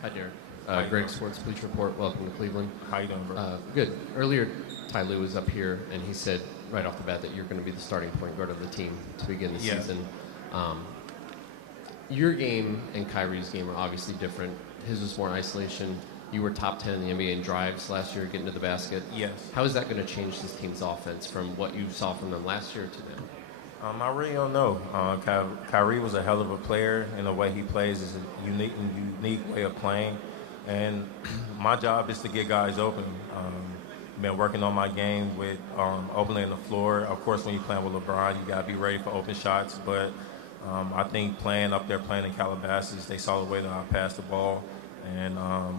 Hi, Derrick. Greg Sports Bleach Report. Welcome to Cleveland. How you doing, bro? Good. Earlier, Ty Lue was up here, and he said right off the bat that you're going to be the starting point guard of the team to begin the season. Your game and Kyrie's game are obviously different. His was more isolation. You were top 10 in the NBA in drives last year, getting to the basket. Yes. How is that going to change this team's offense from what you saw from them last year to now? I really don't know. Kyrie was a hell of a player, and the way he plays is a unique way of playing. And my job is to get guys open. Been working on my game with opening the floor. Of course, when you're playing with LeBron, you got to be ready for open shots. But I think playing up there, playing in Calabasas, they saw the way that I passed the ball, and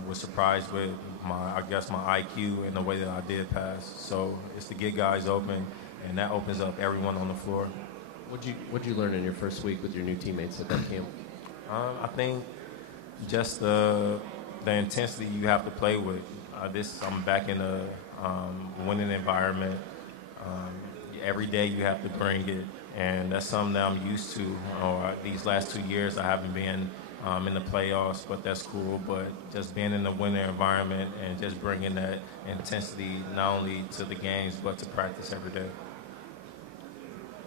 was surprised with my IQ and the way that I did pass. So it's to get guys open, and that opens up everyone on the floor. What'd you learn in your first week with your new teammates at that camp? I think just the intensity you have to play with. I'm back in a winning environment. Every day you have to bring it, and that's something that I'm used to. These last 2 years I haven't been in the playoffs, but that's cool. But just being in a winning environment and just bringing that intensity not only to the games but to practice every day.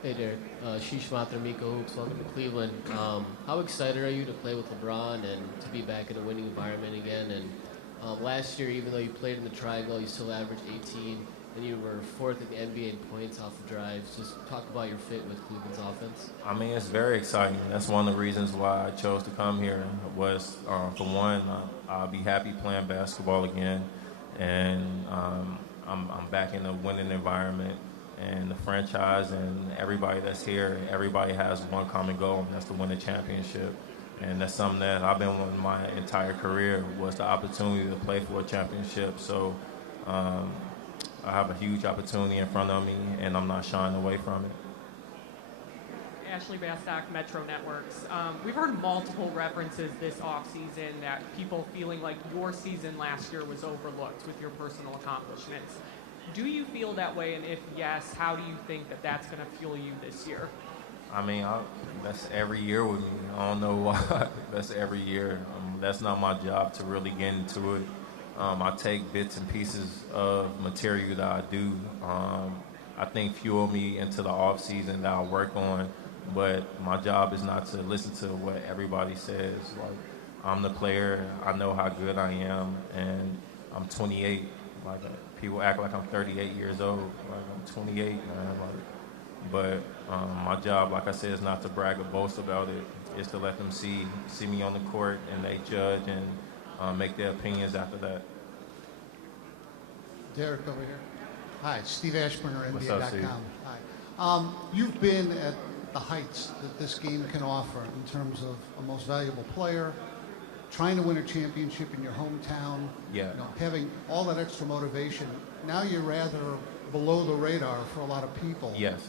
Hey Derrick, Sheesh Mathur, Miko Hoops, welcome to Cleveland. How excited are you to play with LeBron and to be back in a winning environment again? And last year, even though you played in the triangle, you still averaged 18, and you were fourth in the NBA in points off the drives. Just talk about your fit with Cleveland's offense. I mean, it's very exciting. That's one of the reasons why I chose to come here was, for one, I'll be happy playing basketball again, and I'm back in a winning environment. And the franchise and everybody that's here, everybody has one common goal, and that's to win a championship. And that's something that I've been wanting my entire career, was the opportunity to play for a championship. So I have a huge opportunity in front of me, and I'm not shying away from it. Ashley Bastock, Metro Networks. We've heard multiple references this offseason that people feeling like your season last year was overlooked with your personal accomplishments. Do you feel that way, and if yes, how do you think that that's going to fuel you this year? I mean, that's every year with me. I don't know why. That's every year. That's not my job to really get into it. I take bits and pieces of material that I do. I think fuel me into the off season that I work on. But my job is not to listen to what everybody says. Like, I'm the player. I know how good I am, and I'm 28. Like, people act like I'm 38 years old. Like, I'm 28, man. But my job, like I said, is not to brag or boast about it. It's to let them see me on the court, and they judge and make their opinions after that. Derrick over here. Hi, Steve Ashburner, What's up, Steve? NBA.com. Hi. You've been at the heights that this game can offer in terms of a most valuable player, trying to win a championship in your hometown, having all that extra motivation. Now you're rather below the radar for a lot of people. Yes.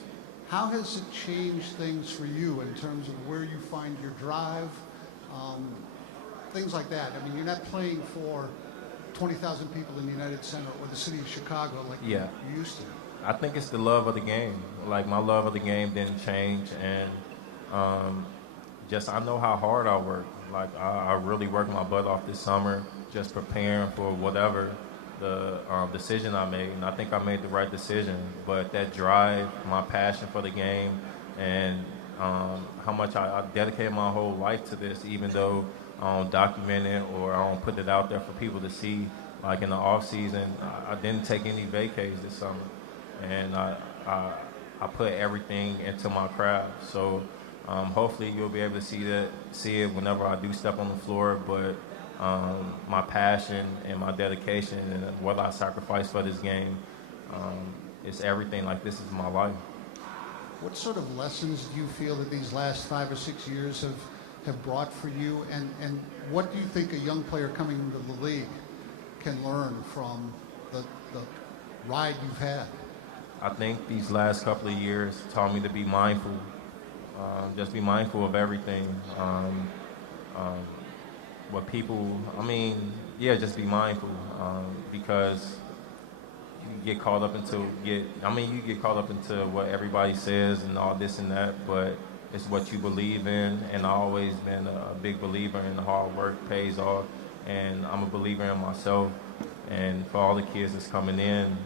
How has it changed things for you in terms of where you find your drive, things like that? I mean, you're not playing for 20,000 people in the United Center or the city of Chicago like you used to. I think it's the love of the game. Like, my love of the game didn't change, and I know how hard I work. Like, I really worked my butt off this summer just preparing for whatever the decision I made, and I think I made the right decision. But that drive, my passion for the game, and how much I dedicated my whole life to this, even though I don't document it or I don't put it out there for people to see. Like, in the off season, I didn't take any vacays this summer, and I put everything into my craft. So hopefully you'll be able to see it whenever I do step on the floor. But my passion and my dedication and what I sacrifice for this game, it's everything. Like, this is my life. What sort of lessons do you feel that these last 5 or 6 years have brought for you? And what do you think a young player coming into the league can learn from the ride you've had? I think these last couple of years taught me to be mindful. Just be mindful of everything. What people, just be mindful, because you get caught up into what everybody says and all this and that, but it's what you believe in, and I've always been a big believer in the hard work pays off, and I'm a believer in myself. And for all the kids that's coming in,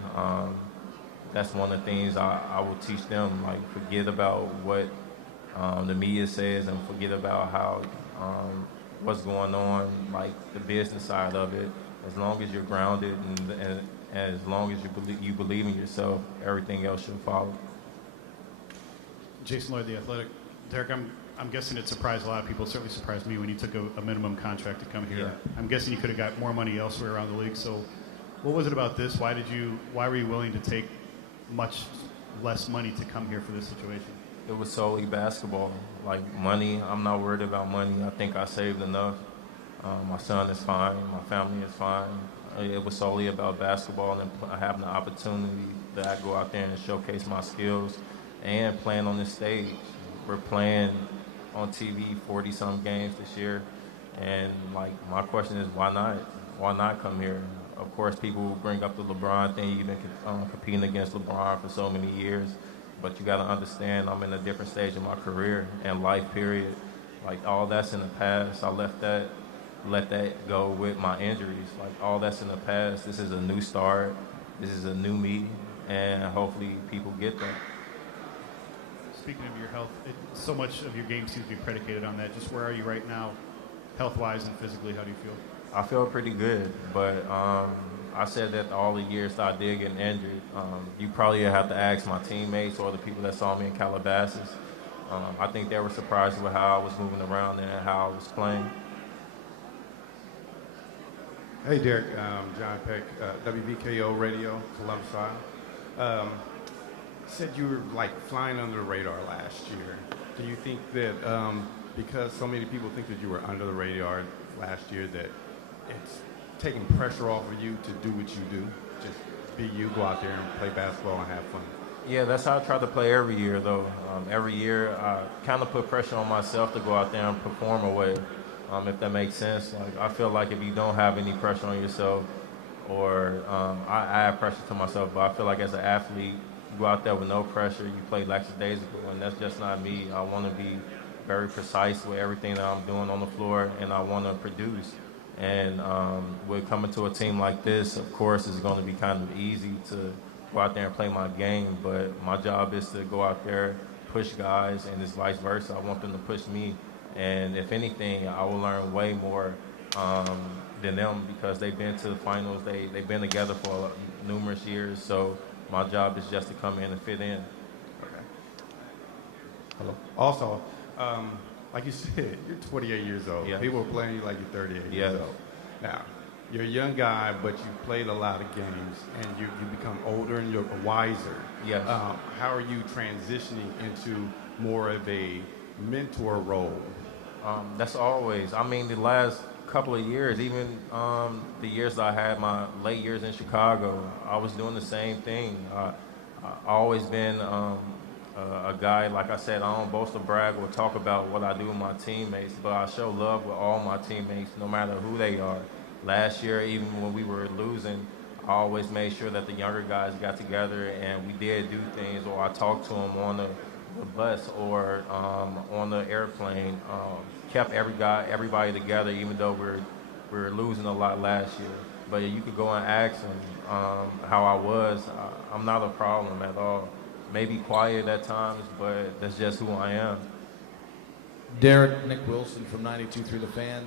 that's one of the things I will teach them. Like, forget about what the media says and forget about how what's going on, like the business side of it. As long as you're grounded and as long as you believe in yourself, everything else should follow. Jason Lloyd, The Athletic. Derrick, I'm guessing it surprised a lot of people. It certainly surprised me when you took a minimum contract to come here. Yeah. I'm guessing you could have got more money elsewhere around the league. So what was it about this? Why were you willing to take much less money to come here for this situation? It was solely basketball. Like, money, I'm not worried about money. I think I saved enough. My son is fine. My family is fine. It was solely about basketball and having the opportunity that I go out there and showcase my skills and playing on this stage. We're playing on TV 40-some games this year. And, like, my question is, why not? Why not come here? Of course, people will bring up the LeBron thing. You've been competing against LeBron for so many years. But you got to understand, I'm in a different stage of my career and life, period. Like, all that's in the past. I let that go with my injuries. Like, all that's in the past. This is a new start. This is a new me. And hopefully people get that. Speaking of your health, so much of your game seems to be predicated on that. Just where are you right now, health-wise and physically? How do you feel? I feel pretty good, but I said that all the years that I did get injured. You probably have to ask my teammates or the people that saw me in Calabasas. I think they were surprised with how I was moving around and how I was playing. Hey, Derrick. John Peck, WBKO Radio, Columbus. Said you were like flying under the radar last year. Do you think that because so many people think that you were under the radar last year, that it's taking pressure off of you to do what you do? Just be you, go out there and play basketball and have fun. Yeah, that's how I try to play every year, though. Every year I kind of put pressure on myself to go out there and perform away, if that makes sense. Like, I feel like if you don't have any pressure on yourself, or I add pressure to myself, but I feel like as an athlete, you go out there with no pressure, you play lackadaisical, and that's just not me. I want to be very precise with everything that I'm doing on the floor, and I want to produce. And with coming to a team like this, of course, it's going to be kind of easy to go out there and play my game, but my job is to go out there, push guys, and it's vice versa. I want them to push me. And if anything, I will learn way more than them because they've been to the finals. They've been together for numerous years, so my job is just to come in and fit in. Okay. Hello. Also, like you said, you're 28 years old. Yeah. People are playing you like you're 38 years old. Now, you're a young guy, but you've played a lot of games, and you become older and you're wiser. Yes. How are you transitioning into more of a mentor role? That's always. I mean, the last couple of years, even the years that I had my late years in Chicago, I was doing the same thing. I always been a guy, like I said, I don't boast or brag or talk about what I do with my teammates, but I show love with all my teammates, no matter who they are. Last year, even when we were losing, I always made sure that the younger guys got together and we did do things, or I talked to them on the bus or on the airplane. Kept everybody together, even though we were losing a lot last year. But you could go and ask them how I was. I'm not a problem at all. Maybe quiet at times, but that's just who I am. Derrick, Nick Wilson from 92.3 The Fan.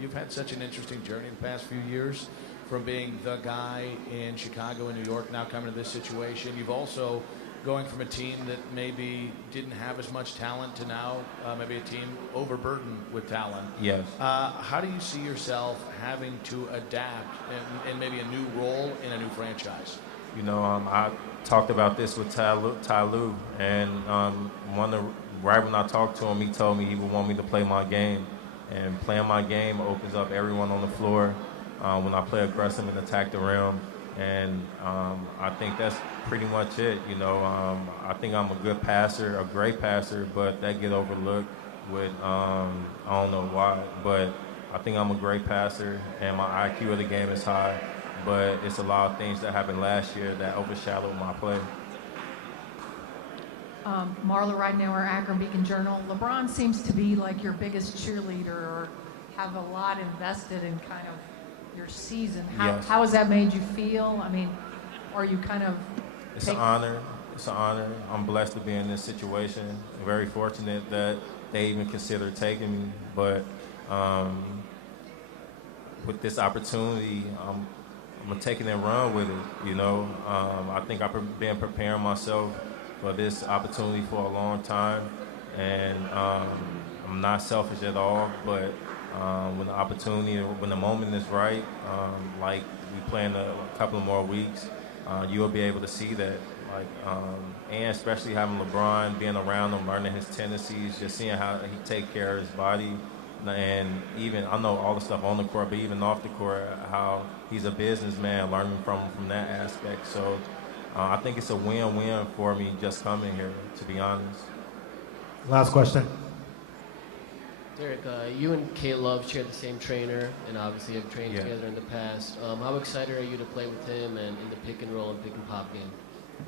You've had such an interesting journey the past few years, from being the guy in Chicago and New York, now coming to this situation. You've also going from a team that maybe didn't have as much talent to now maybe a team overburdened with talent. Yes. How do you see yourself having to adapt in maybe a new role in a new franchise? You know, I talked about this with Ty Lue, and right when I talked to him, he told me he would want me to play my game. And playing my game opens up everyone on the floor when I play aggressive and attack the rim. And I think that's pretty much it. You know, I think I'm a good passer, a great passer, but that get overlooked with, I don't know why, but I think I'm a great passer and my IQ of the game is high, but it's a lot of things that happened last year that overshadowed my play. Marla Ridenauer, Akron Beacon Journal. LeBron seems to be like your biggest cheerleader, or have a lot invested in kind of your season. Yes. How has that made you feel? I mean, are you kind of... It's an honor. It's an honor. I'm blessed to be in this situation. I'm very fortunate that they even considered taking me. But with this opportunity, I'm gonna take it and run with it. You know, I think I've been preparing myself for this opportunity for a long time, and I'm not selfish at all. But when the opportunity, when the moment is right, like we plan a couple of more weeks, you'll be able to see that. Like, and especially having LeBron, being around him, learning his tendencies, just seeing how he take care of his body, and even I know all the stuff on the court, but even off the court, how he's a businessman, learning from that aspect. So I think it's a win-win for me just coming here, to be honest. Last question. Derrick, you and K Love share the same trainer, and obviously have trained together in the past. How excited are you to play with him and in the pick and roll and pick and pop game?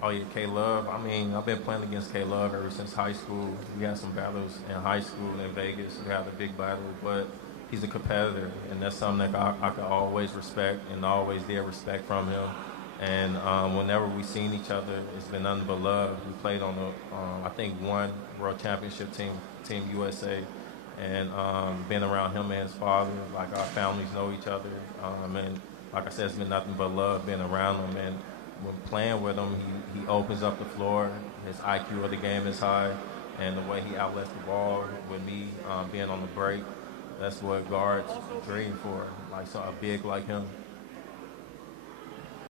Oh yeah, K Love. I mean, I've been playing against K Love ever since high school. We had some battles in high school in Vegas. We had a big battle, but he's a competitor, and that's something that I can always respect and always did respect from him. And whenever we've seen each other, it's been nothing but love. We played on I think one World Championship team, Team USA, and being around him and his father, like our families know each other. And like I said, it's been nothing but love being around him. And when playing with him, he opens up the floor. His IQ of the game is high, and the way he outlets the ball with me being on the break, that's what guards dream for, like so a big like him.